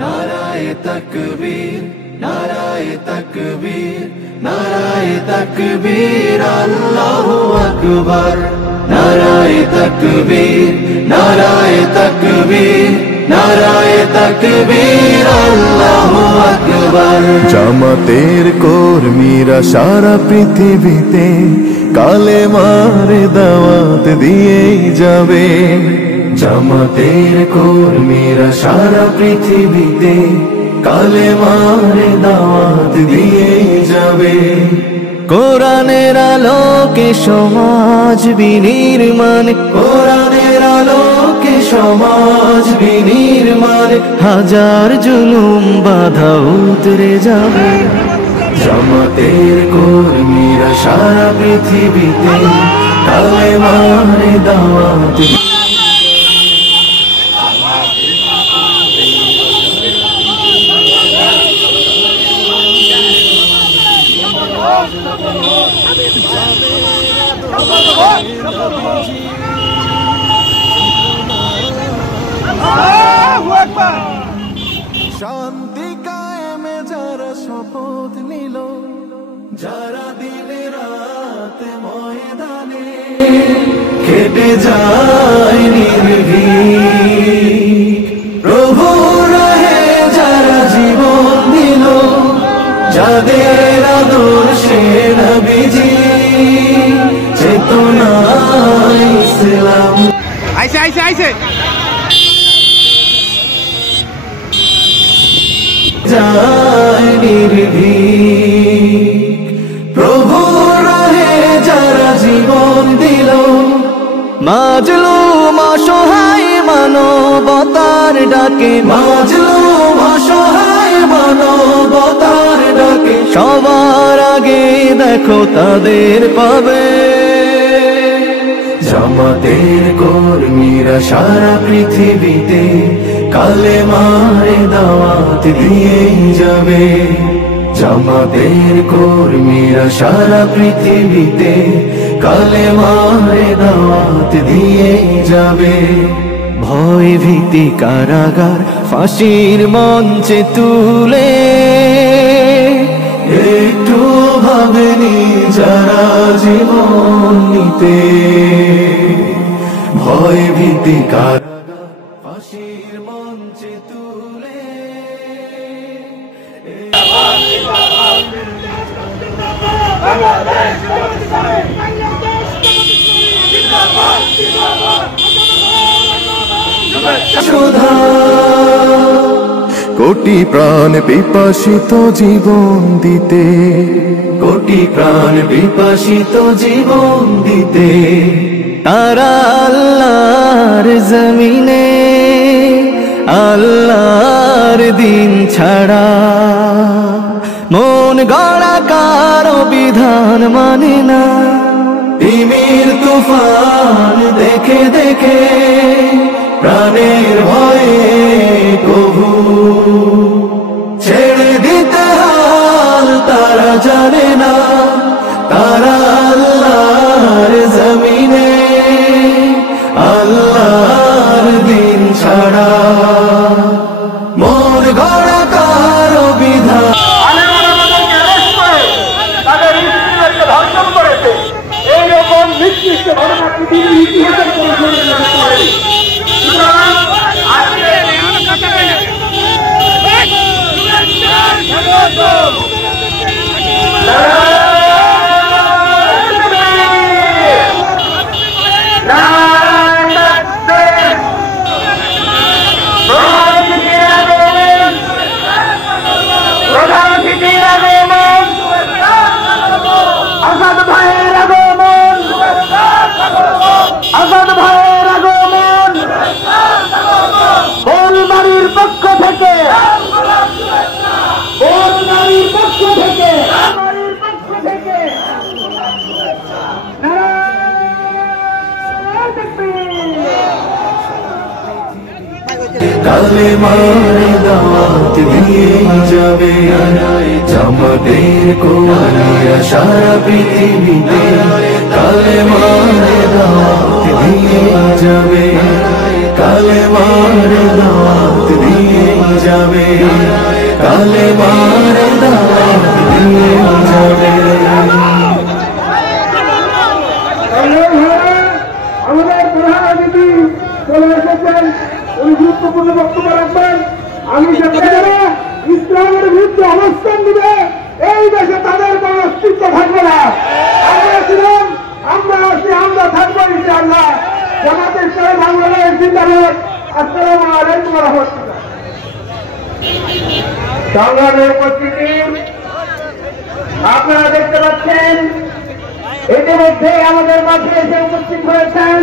नाराए तकबीर, नाराए तकबीर, नाराए तकबीर, अल्लाहु अकबर। नाराए तकबीर, नाराए तकबीर, नाराए तकबीर, अल्लाहु अकबर। জামাতের কর্মীরা সারা পৃথিবীতে কালেমার দাওয়াত দিয়েই যাবে। জামাতের কর্মীরা সারা পৃথিবীতে কালেমার দাওয়াত দিয়েই যাবে। কোরআনের আলোকে সমাজ বিনির্মাণ, কোরআনের আলোকে সমাজ বিনির্মাণ, হাজার জুলুম বাধা উতরে যাবে। জামাতের কর্মীরা সারা পৃথিবীতে কালেমার দাওয়াত শান্তি কায়েমে যারা শপথ নিল, যারা দিনে রাতে ময়দানে কেটে যায় নির্ভীক, প্রভু রাহে যারা জীবন দিল, যাদের আদর্শে নবীজি চেতনা ইসলাম আইছে আইছে আইছে যায় নির্ভীক, প্রভু রাহে যারা জীবন দিল, মাজলুম অসহায় মানবতার ডাকে, মাজলুম অসহায় মানবতার ডাকে, সবার আগে দেখো তাদের পাবে। জামাতের কর্মীরা সারা পৃথিবীতে কালেমার দাওয়াত দিয়েই যাবে। জামাতের কর্মীরা সারা পৃথিবীতে কালেমার দাওয়াত দিয়েই যাবে। ভয় ভীতি কারাগার ফাঁসির মঞ্চে তুলে, একটু ভাবেনি যারা জীবন নিতে, ভয় ভীতি কারাগার ফাঁসির মঞ্চে তুলে। সুধা কোটি প্রাণ পিপাসিত জীবন দিতে, কোটি প্রাণ বিপাসিত জীবন দিতে, তারা আল্লাহর জমিনে আল্লাহর দিন ছাড়া মন গড়া কারো বিধান মানে না। তিমির তুফান দেখে দেখে প্রাণের ভয়ে কবু ছেড়ে দিতে হাল তারা জানে না। তারা আল্লাহর জমিনে আল্লাহর দিন ছাড়া মন গড়া কারো বিধান। তাদের ইতিহাসকে ধর্ষণ করেছে, এইরকম নির্দিষ্ট ঘটনা পৃথিবীর ইতিহাসের কোনো কালেমার দাওয়াত দিয়েই যাবে। জামাতের কর্মীরা সারা পৃথিবীতে কালেমার দাওয়াত দিয়েই যাবে। কালেমার দাওয়াত দিয়েই যাবে কালেমার দাওয়াত দিয়ে যাবে। আমাদের প্রধান অতিথি চলে এসেছেন, উনি গুরুত্বপূর্ণ বক্তব্য রাখবেন। আমি যারা ইসলামের বিরুদ্ধে অবস্থান দিবে এই দেশে তাদের কোনো অস্তিত্ব থাকবে না। আমরা ছিলাম, আমরা আছি, আমরা থাকবো ইনশাআল্লাহ। জামাতে ইসলামী বাংলাদেশ জিন্দাবাদ। আসসালামু আলাইকুম ওয়া রাহমাতুল্লাহ। সংগ্রামে উপস্থিতি, আপনারা দেখতে পাচ্ছেন ইতিমধ্যে আমাদের মাঝে এসে উপস্থিত হয়েছেন